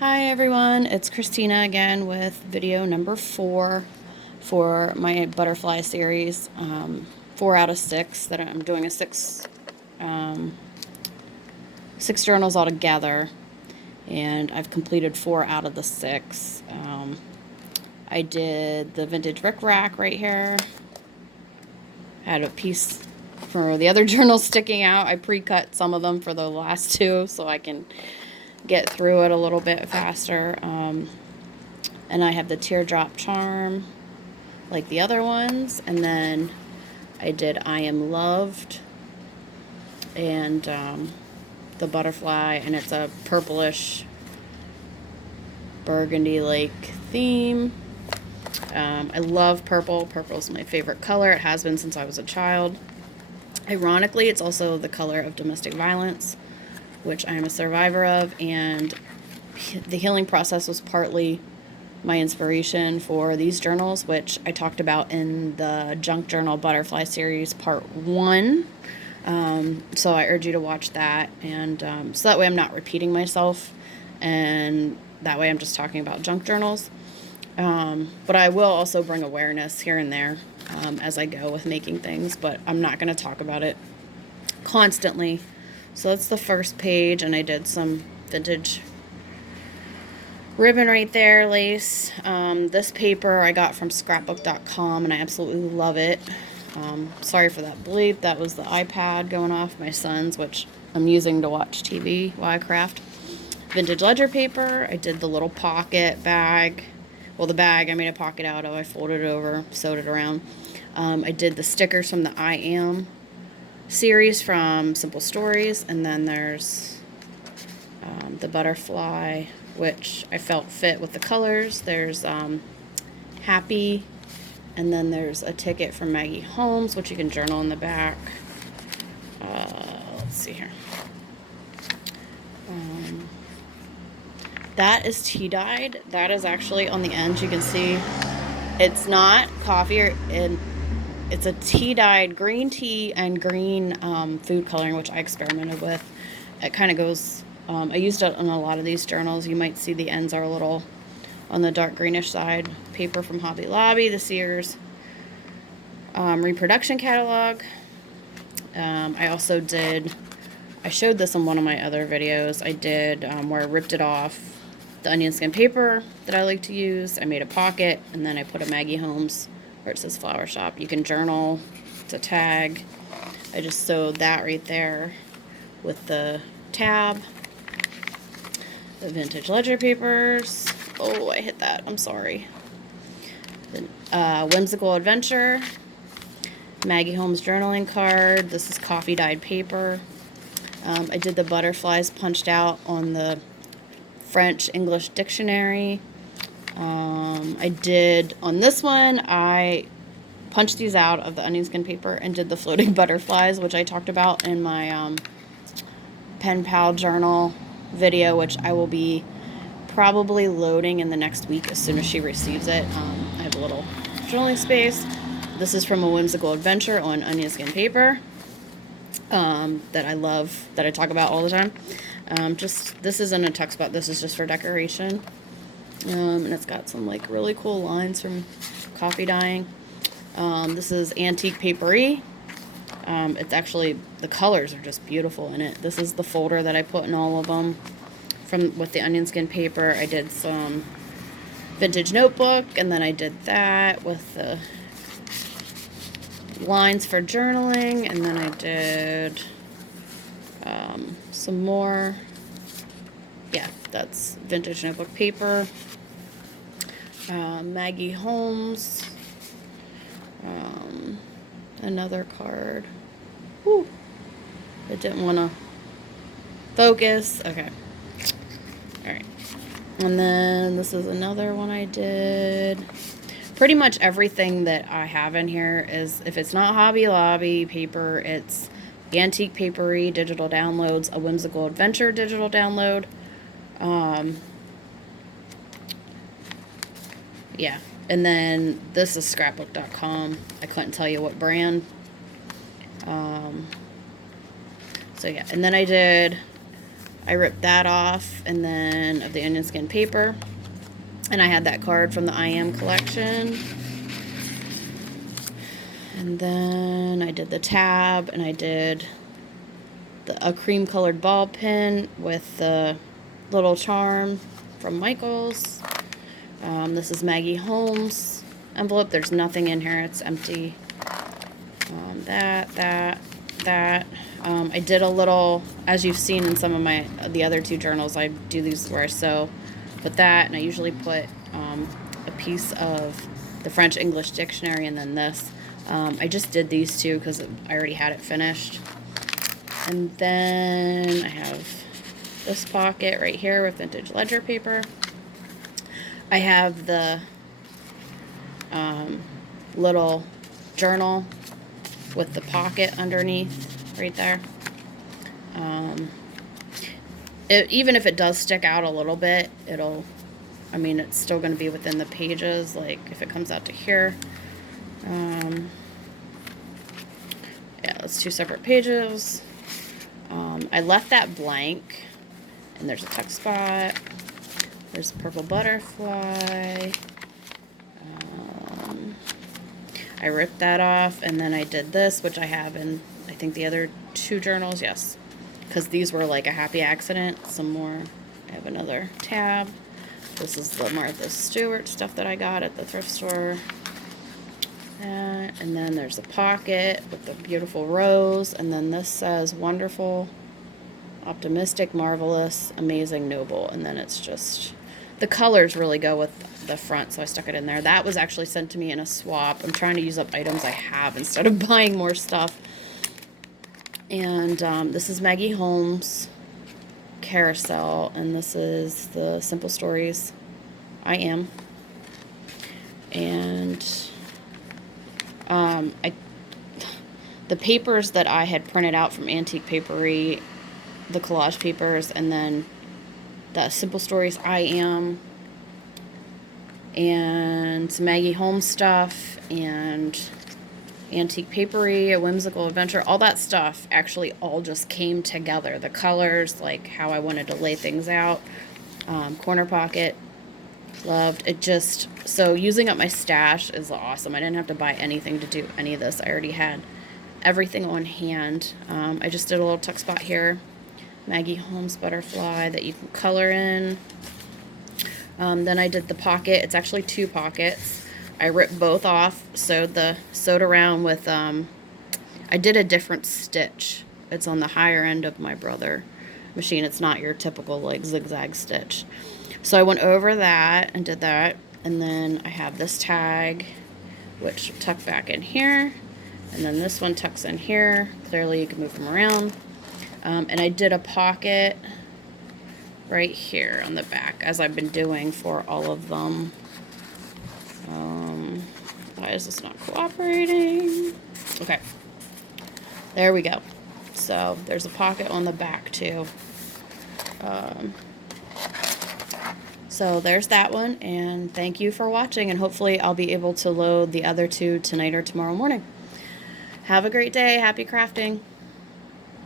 Hi everyone, it's Christina again with video number 4 for my butterfly series. 4 out of 6 that I'm doing six journals all together, and I've completed 4 out of the 6. I did the vintage rickrack right here. Had a piece for the other journals sticking out. I pre-cut some of them for the last 2 so I can get through it a little bit faster. And I have the teardrop charm like the other ones, and then I did I Am Loved and the butterfly, and it's a purplish burgundy lake theme. I love purple. Purple is my favorite color. It has been since I was a child. Ironically, it's also the color of domestic violence, which I am a survivor of, and the healing process was partly my inspiration for these journals, which I talked about in the Junk Journal Butterfly Series Part 1. So I urge you to watch that, and so that way I'm not repeating myself, and that way I'm just talking about junk journals. But I will also bring awareness here and there as I go with making things, but I'm not going to talk about it constantly. So that's the first page, and I did some vintage ribbon right there, lace. This paper I got from scrapbook.com, and I absolutely love it. Sorry for that bleep. That was the iPad going off my son's, which I'm using to watch TV while I craft. Vintage ledger paper. I did the little pocket bag. Well, the bag I made a pocket out of. I folded it over, sewed it around. I did the stickers from the I Am series from Simple Stories, and then there's the butterfly, which I felt fit with the colors. There's Happy, and then there's a ticket from Maggie Holmes, which you can journal in the back. Let's see here. That is tea dyed. That is actually on the ends. You can see it's not coffee, it's a tea dyed green tea and green food coloring, which I experimented with. It kind of goes, I used it on a lot of these journals. You might see the ends are a little on the dark greenish side. Paper from Hobby Lobby, the Sears reproduction catalog. I also did, I showed this in one of my other videos. I did where I ripped it off the onion skin paper that I like to use. I made a pocket, and then I put a Maggie Holmes where it says flower shop. You can journal. It's a tag. I just sewed that right there with the tab. The vintage ledger papers. Oh, I hit that. I'm sorry. The whimsical adventure. Maggie Holmes journaling card. This is coffee dyed paper. I did the butterflies punched out on the French English dictionary. I did on this one, I punched these out of the onion skin paper and did the floating butterflies, which I talked about in my pen pal journal video, which I will be probably loading in the next week as soon as she receives it. I have a little journaling space. This is from a whimsical adventure on onion skin paper that I love, that I talk about all the time. This isn't a tuck spot, this is just for decoration. And it's got some like really cool lines from coffee dyeing. This is antique papery. It's actually, the colors are just beautiful in it. This is the folder that I put in all of them with the onion skin paper. I did some vintage notebook, and then I did that with the lines for journaling, and then I did some more. Yeah, that's vintage notebook paper. Maggie Holmes. Another card. Whew. I didn't want to focus. Okay. Alright. And then this is another one I did. Pretty much everything that I have in here is, if it's not Hobby Lobby paper, it's antique papery digital downloads, a whimsical adventure digital download. Yeah. And then this is scrapbook.com. I couldn't tell you what brand. So yeah. And then I did I ripped that off, and then of the onion skin paper. And I had that card from the I Am collection. And then I did the tab, and I did a cream colored ball pin with the little charm from Michaels. This is Maggie Holmes envelope. There's nothing in here. It's empty. That. I did a little, as you've seen in some of the other two journals, I do these where I sew. Put that, and I usually put a piece of the French-English dictionary, and then this. I just did these two because I already had it finished. And then I have this pocket right here with vintage ledger paper. I have the little journal with the pocket underneath right there. Even if it does stick out a little bit, it's still going to be within the pages, like if it comes out to here. Yeah, that's two separate pages. I left that blank, and there's a tuck spot. There's a purple butterfly. I ripped that off, and then I did this, which I have in, I think, the other two journals, yes. Because these were like a happy accident. Some more. I have another tab. This is the Martha Stewart stuff that I got at the thrift store. And then there's a pocket with the beautiful rose. And then this says wonderful, optimistic, marvelous, amazing, noble. And then it's just, the colors really go with the front, so I stuck it in there. That was actually sent to me in a swap. I'm trying to use up items I have instead of buying more stuff. And this is Maggie Holmes Carousel, and this is the Simple Stories I Am. And the papers that I had printed out from Antique Papery, the collage papers, and then the Simple Stories I Am, and some Maggie Holmes stuff, and Antique Papery, A Whimsical Adventure, all that stuff actually all just came together. The colors, like how I wanted to lay things out. Corner pocket, loved it. Just, so using up my stash is awesome. I didn't have to buy anything to do any of this. I already had everything on hand. I just did a little tuck spot here. Maggie Holmes butterfly that you can color in. Then I did the pocket. It's actually two pockets. I ripped both off, sewed around with, I did a different stitch. It's on the higher end of my brother machine. It's not your typical like zigzag stitch. So I went over that and did that. And then I have this tag, which tuck back in here. And then this one tucks in here. Clearly you can move them around. And I did a pocket right here on the back, as I've been doing for all of them. Why is this not cooperating? Okay. There we go. So there's a pocket on the back too. So there's that one, and thank you for watching, and hopefully I'll be able to load the other two tonight or tomorrow morning. Have a great day. Happy crafting.